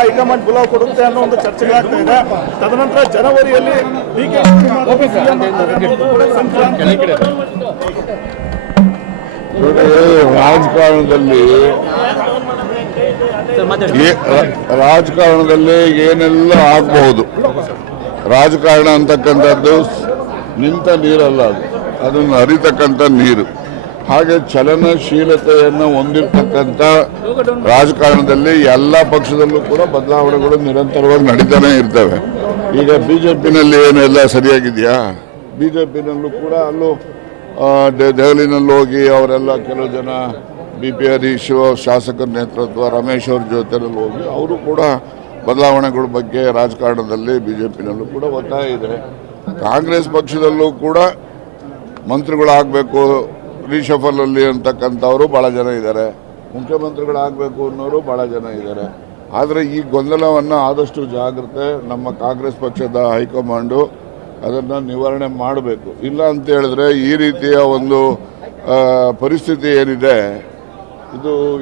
High command ಬುಲಾವ್ ಕೊಡುತ್ತೆ ಅನ್ನೋ ಒಂದು ಚರ್ಚೆಗಳಾಗ್ತಾ ಇದೆ. ತದನಂತರ ಜನವರಿಯಲ್ಲಿ ರಾಜಕಾರಣದಲ್ಲಿ ಏನೆಲ್ಲ ಆಗಬಹುದು. ರಾಜಕಾರಣ ಅಂತಕ್ಕಂಥದ್ದು ನಿಂತ ನೀರಲ್ಲ, ಅದನ್ನು ಹರಿತಕ್ಕಂಥ ನೀರು. ಹಾಗೆ ಚಲನಶೀಲತೆಯನ್ನು ಹೊಂದಿರತಕ್ಕಂಥ ರಾಜಕಾರಣದಲ್ಲಿ ಎಲ್ಲ ಪಕ್ಷದಲ್ಲೂ ಕೂಡ ಬದಲಾವಣೆಗಳು ನಿರಂತರವಾಗಿ ನಡೀತಾನೆ ಇರ್ತವೆ. ಈಗ ಬಿಜೆಪಿನಲ್ಲಿ ಏನೆಲ್ಲ ಸರಿಯಾಗಿದೆಯಾ? ಬಿಜೆಪಿನಲ್ಲೂ ಕೂಡ ಅಲ್ಲೂ ದೆಹಲಿನಲ್ಲಿ ಹೋಗಿ ಅವರೆಲ್ಲ ಕೆಲವು ಜನ BP ಹರೀಶ್ ಶಾಸಕರ ನೇತೃತ್ವ ರಮೇಶ್ ಅವ್ರ ಜೊತೆಯಲ್ಲಿ ಹೋಗಿ ಅವರು ಕೂಡ ಬದಲಾವಣೆಗಳ ಬಗ್ಗೆ ರಾಜಕಾರಣದಲ್ಲಿ ಬಿಜೆಪಿನಲ್ಲೂ ಕೂಡ ಒತ್ತಾಯ ಇದೆ. ಕಾಂಗ್ರೆಸ್ ಪಕ್ಷದಲ್ಲೂ ಕೂಡ ಮಂತ್ರಿಗಳಾಗಬೇಕು ರೀಶಫಲಲ್ಲಿ ಅಂತಕ್ಕಂಥವರು ಭಾಳ ಜನ ಇದ್ದಾರೆ, ಮುಖ್ಯಮಂತ್ರಿಗಳಾಗಬೇಕು ಅನ್ನೋರು ಭಾಳ ಜನ ಇದ್ದಾರೆ. ಆದರೆ ಈ ಗೊಂದಲವನ್ನು ಆದಷ್ಟು ಜಾಗ್ರತೆ ನಮ್ಮ ಕಾಂಗ್ರೆಸ್ ಪಕ್ಷದ ಹೈಕಮಾಂಡು ಅದನ್ನು ನಿವಾರಣೆ ಮಾಡಬೇಕು. ಇಲ್ಲ ಅಂತ ಹೇಳಿದ್ರೆ ಈ ರೀತಿಯ ಒಂದು ಪರಿಸ್ಥಿತಿ ಏನಿದೆ,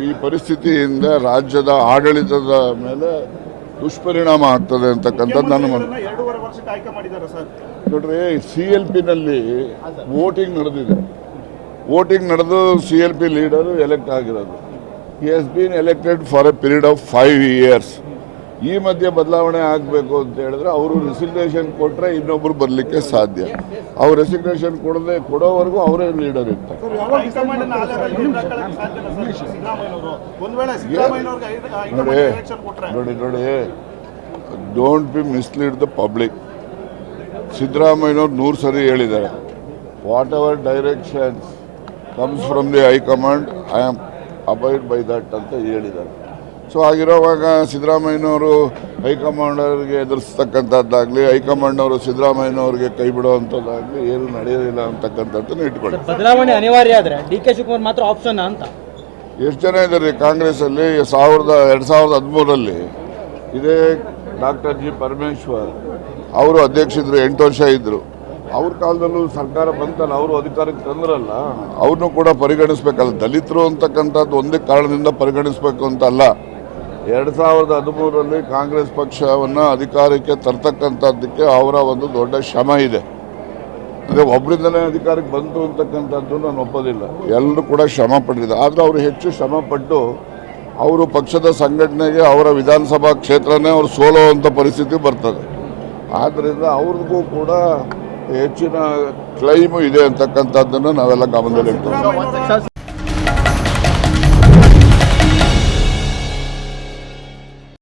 ಈ ಪರಿಸ್ಥಿತಿಯಿಂದ ರಾಜ್ಯದ ಆಡಳಿತದ ಮೇಲೆ ದುಷ್ಪರಿಣಾಮ ಆಗ್ತದೆ ಅಂತಕ್ಕಂಥದ್ದು ನನ್ನ ನೋಡ್ರಿ. CLPನಲ್ಲಿ ವೋಟಿಂಗ್ ನಡೆದಿದೆ. ವೋಟಿಂಗ್ ನಡೆದು CLP ಲೀಡರು ಎಲೆಕ್ಟ್ ಆಗಿರೋದು. He has been elected for A period of 5 years. ಈ ಮಧ್ಯೆ ಬದಲಾವಣೆ ಆಗಬೇಕು ಅಂತ ಹೇಳಿದ್ರೆ ಅವರು ರೆಸಿಗ್ನೇಷನ್ ಕೊಟ್ಟರೆ ಇನ್ನೊಬ್ಬರು ಬರಲಿಕ್ಕೆ ಸಾಧ್ಯ. ಅವ್ರು ರೆಸಿಗ್ನೇಷನ್ ಕೊಡೋವರೆಗೂ ಅವರೇ ಲೀಡರ್ ಇರ್ತಾರೆ. ನೋಡಿ, don't be mislead the public. ಸಿದ್ದರಾಮಯ್ಯನವ್ರು 100 ಸರಿ ಹೇಳಿದ್ದಾರೆ, whatever directions comes from the high command I am abide by that ಅಂತ ಹೇಳಿದ್ದಾರೆ. ಸೊ ಆಗಿರೋವಾಗ ಸಿದ್ದರಾಮಯ್ಯನವರು ಹೈಕಮಾಂಡವ್ರಿಗೆ ಎದುರಿಸ್ತಕ್ಕಂಥದ್ದಾಗಲಿ ಹೈಕಮಾಂಡ್ನವರು ಸಿದ್ದರಾಮಯ್ಯನವ್ರಿಗೆ ಕೈ ಬಿಡುವಂಥದ್ದಾಗಲಿ ಏನು ನಡೆಯೋದಿಲ್ಲ ಅಂತಕ್ಕಂಥದ್ದನ್ನು ಇಟ್ಕೊಳ್ಳಿ. ಬದಲಾವಣೆ ಅನಿವಾರ್ಯ ಆದರೆ DK ಶಿವಕುಮಾರ್ ಮಾತ್ರ ಆಪ್ಷನ್ ಅಂತ ಎಷ್ಟು ಜನ ಇದ್ದಾರೆ ಕಾಂಗ್ರೆಸ್ಸಲ್ಲಿ? 2013ರಲ್ಲಿ ಇದೇ ಡಾಕ್ಟರ್ G. ಪರಮೇಶ್ವರ್ ಅವರು ಅಧ್ಯಕ್ಷರು 8 ವರ್ಷ ಇದ್ದರು. ಅವ್ರ ಕಾಲದಲ್ಲೂ ಸರ್ಕಾರ ಬಂತಲ್ಲ, ಅವರು ಅಧಿಕಾರಕ್ಕೆ ತಂದ್ರಲ್ಲ, ಅವ್ರನ್ನೂ ಕೂಡ ಪರಿಗಣಿಸ್ಬೇಕಲ್ಲ. ದಲಿತರು ಅಂತಕ್ಕಂಥದ್ದು ಒಂದೇ ಕಾರಣದಿಂದ ಪರಿಗಣಿಸಬೇಕು ಅಂತ ಅಲ್ಲ. 2013ರಲ್ಲಿ ಕಾಂಗ್ರೆಸ್ ಪಕ್ಷವನ್ನು ಅಧಿಕಾರಕ್ಕೆ ತರ್ತಕ್ಕಂಥದ್ದಕ್ಕೆ ಅವರ ಒಂದು ದೊಡ್ಡ ಶ್ರಮ ಇದೆ. ಅಂದರೆ ಒಬ್ಬರಿಂದಲೇ ಅಧಿಕಾರಕ್ಕೆ ಬಂತು ಅಂತಕ್ಕಂಥದ್ದು ನಾನು ಒಪ್ಪೋದಿಲ್ಲ. ಎಲ್ಲರೂ ಕೂಡ ಶ್ರಮ ಪಟ್ಟಿದ್ದಾರೆ. ಆದರೆ ಅವರು ಹೆಚ್ಚು ಶ್ರಮಪಟ್ಟು ಅವರು ಪಕ್ಷದ ಸಂಘಟನೆಗೆ ಅವರ ವಿಧಾನಸಭಾ ಕ್ಷೇತ್ರನೇ ಅವರು ಸೋಲುವಂಥ ಪರಿಸ್ಥಿತಿ ಬರ್ತದೆ. ಆದ್ದರಿಂದ ಅವ್ರಿಗೂ ಕೂಡ ಹೆಚ್ಚಿನ ಕ್ಲೈಮು ಇದೆ ಅಂತಕ್ಕಂಥದ್ದನ್ನು ನಾವೆಲ್ಲ ಗಮನದಲ್ಲಿಡ್ತೀವಿ.